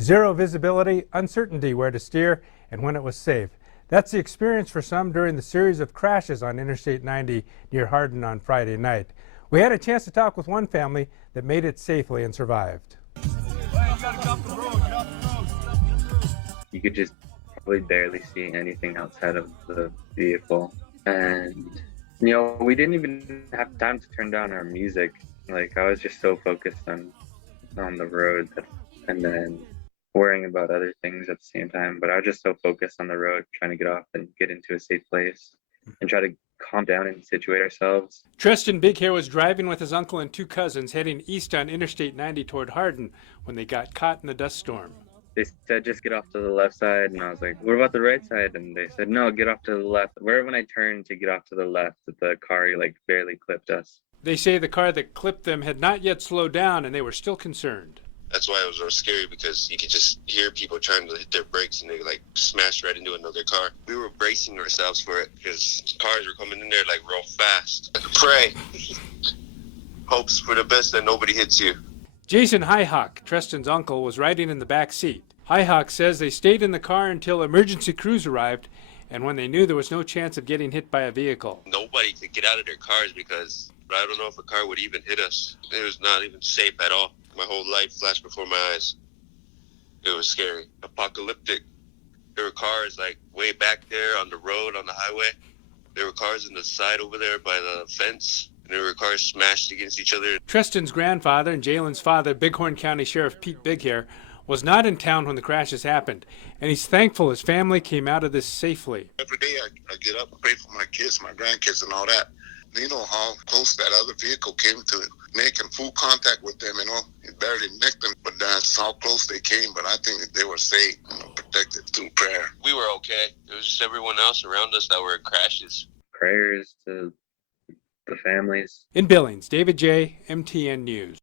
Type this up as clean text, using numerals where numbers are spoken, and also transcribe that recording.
Zero visibility, uncertainty where to steer, and when it was safe. That's the experience for some during the series of crashes on Interstate 90 near Hardin on Friday night. We had a chance to talk with one family that made it safely and survived. You could just probably barely see anything outside of the vehicle. And, we didn't even have time to turn down our music. Like, I was just so focused on the road and then worrying about other things at the same time. But I was just so focused on the road, trying to get off and get into a safe place and try to calm down and situate ourselves. Tristan Big Hair was driving with his uncle and two cousins heading east on Interstate 90 toward Hardin when they got caught in the dust storm. They said, just get off to the left side. And I was like, what about the right side? And they said, no, get off to the left. Wherever I turned to get off to the left, the car barely clipped us. They say the car that clipped them had not yet slowed down and they were still concerned. That's why it was real scary, because you could just hear people trying to hit their brakes and they smash right into another car. We were bracing ourselves for it because cars were coming in there real fast. Pray. Hopes for the best that nobody hits you. Jason Highhawk, Tristan's uncle, was riding in the back seat. Highhawk says they stayed in the car until emergency crews arrived and when they knew there was no chance of getting hit by a vehicle. Nobody could get out of their cars because I don't know if a car would even hit us. It was not even safe at all. My whole life flashed before my eyes. It was scary. Apocalyptic. There were cars way back there on the road, on the highway. There were cars in the side over there by the fence. And there were cars smashed against each other. Tristan's grandfather and Jalen's father, Bighorn County Sheriff Pete Bighair, was not in town when the crashes happened, and he's thankful his family came out of this safely. Every day I get up and pray for my kids, my grandkids, and all that. You know how close that other vehicle came to making full contact with them, It barely nicked them, but that's how close they came. But I think that they were safe, protected through prayer. We were okay. It was just everyone else around us that were in crashes. Prayers to the families. In Billings, David J., MTN News.